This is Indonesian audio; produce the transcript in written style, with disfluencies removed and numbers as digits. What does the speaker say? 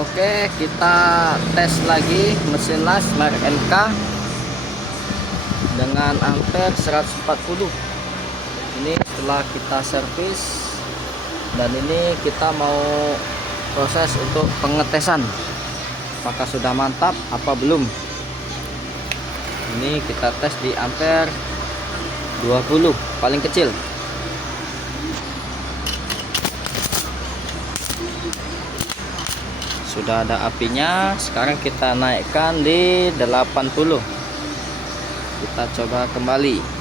Oke, kita tes lagi mesin las merek enka dengan ampere 140. Ini setelah kita servis, dan ini kita mau proses untuk pengetesan apakah sudah mantap apa belum. Ini kita tes di ampere 20 paling kecil. Sudah ada apinya. Sekarang kita naikkan di 80. Kita coba kembali.